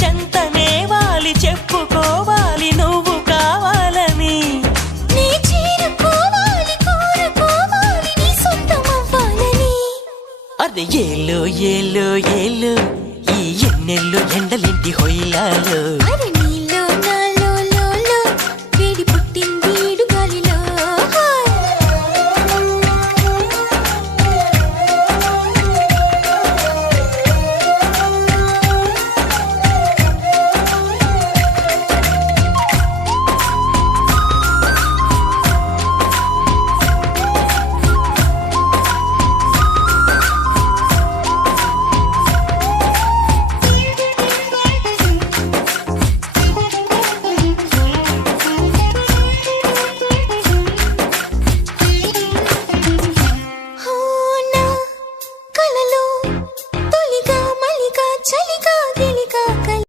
చెంతనే వాలి చెప్పుకోవాలి నువ్వు కావాలని. నీ చేరుకోవాలి కోరుకోవాలి నీ సొంతమవ్వాలని. అరే ఏలో ఏలో ఏలో ఈ ఎన్నెల్లో ఎండలింటి హొయిలాలో. అరే